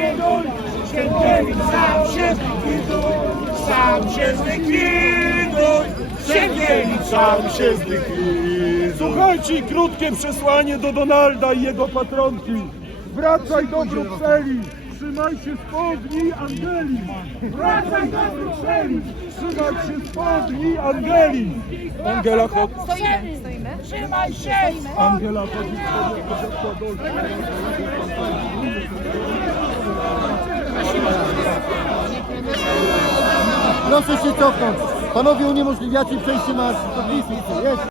zlikwiduj, Sienkiewicz sam się zlikwiduj, sam się zlikwiduj, Sienkiewicz sam się zlikwiduj. Słuchajcie, krótkie przesłanie do Donalda i jego patronki. Wracaj do Brukseli, trzymaj się spodni Angeli. Wracaj do Brukseli, trzymaj się spodni Angeli. Angela chodzi. Stoimy. Trzymaj się! Angela chodzi. Proszę się cofnąć. Panowie uniemożliwiacie przejście na podpisy. Jest.